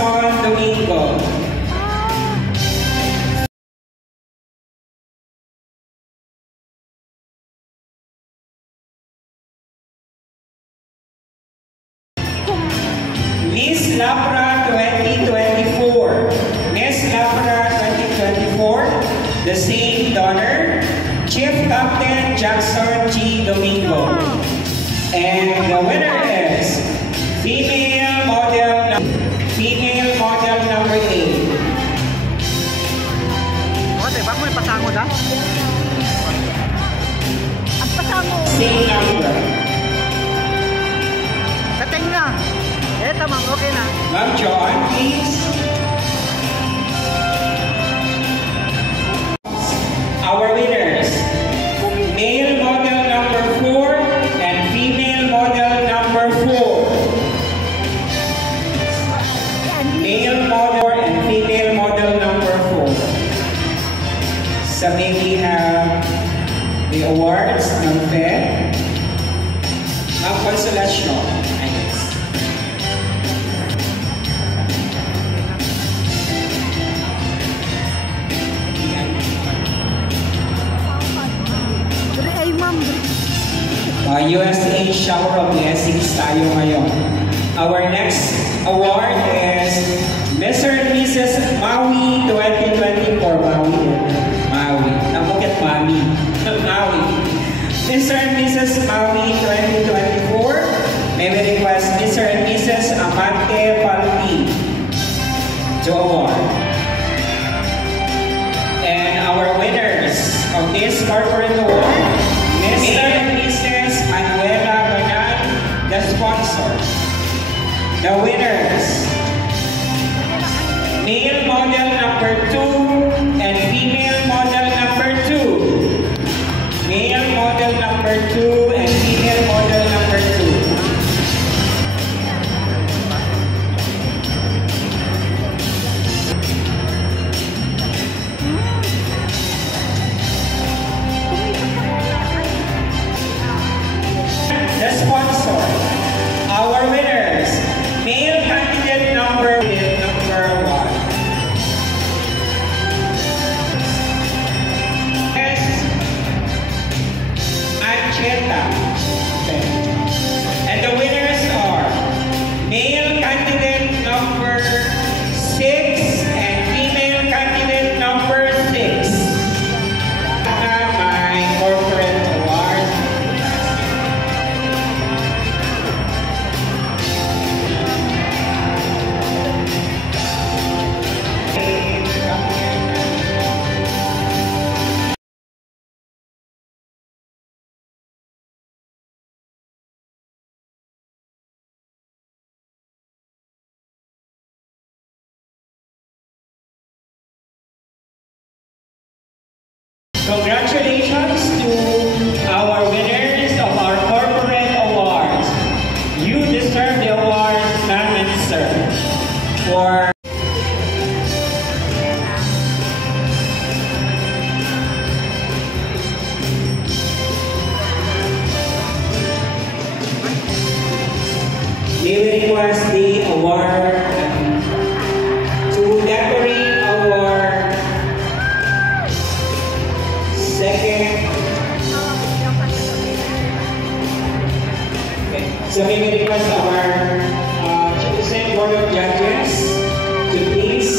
Jackson Domingo. Miss Lapra 2024. Miss Lapra 2024, the same donor, Chief Captain Jackson G. Domingo. And the winner is female model number 8. Ote, bak mo yung pasangod ha? Ang pasangod. Same number. Kateng na. Eto ma'am, okay na. Ma'am John, please. Our winners, male model number 4 and female model number 4. Male model and female model number 4. So may we have the awards ng FED. Ma'am Consolacion. USA Shower of Blessings tayo ngayon. Our next award is Mr. and Mrs. Maui 2024. Maui. Napukit Mami. Maui. Mr. and Mrs. Maui 2024. May we request Mr. and Mrs. Amante Palpi to award. And our winners of this corporate award, Mr. and Mrs. Manuela Bernal, the sponsor. The winners, male model number 2 and female model number 2. Male model number 2 and female model number 2. The sponsor, our winners, male candidate number 1. Yes, Ancheta. Okay. And the winners are male candidate number 6 and female candidate number 6. My corporate award. Congratulations to our winners of our corporate awards. You deserve the award, ma'am and sir, for we will request the award to decorate our second. Okay. So we will request our Citizen Board of Judges to please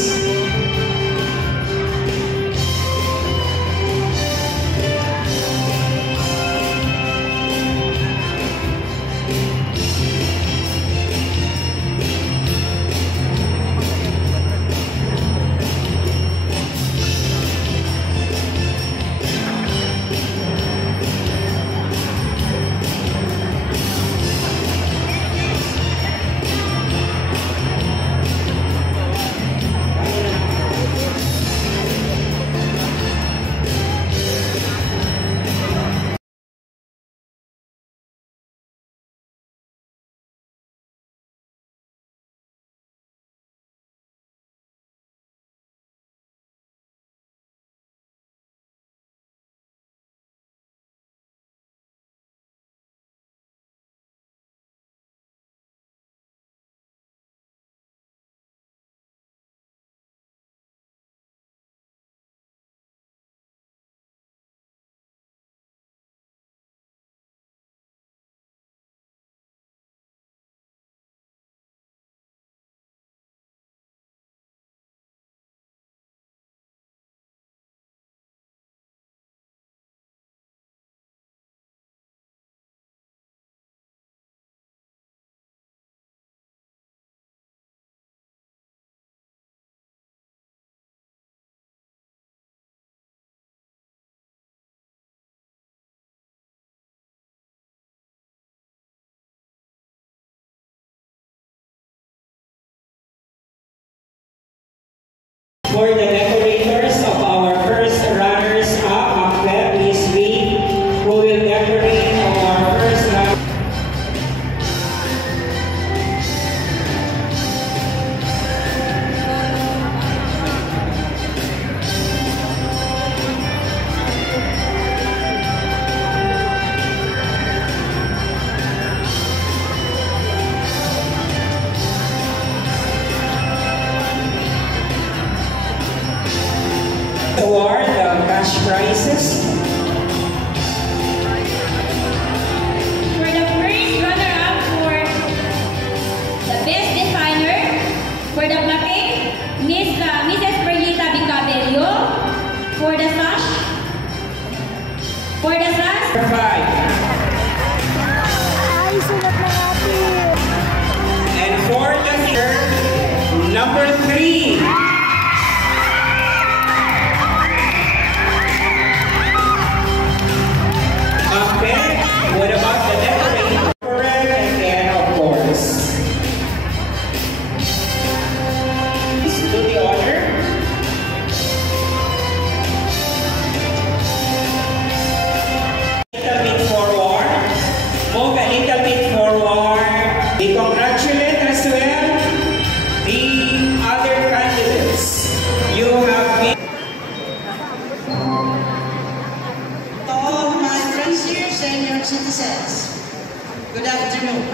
for the decorators of our first runners-up, Miss V, who will decorate our first runner. Award the cash prizes. For the first runner-up for the best designer, for the blocking, Mrs. Perlita Bicabello. For the sash, Five. Ay, sulat na natin. And for the third, number 3. Okay, what about the decorator? Correct, and then of course. Please do the honor. Little bit forward. Move a little bit forward. We congratulate as well the other candidates. You have been. To all my friends here, senior citizens, good afternoon.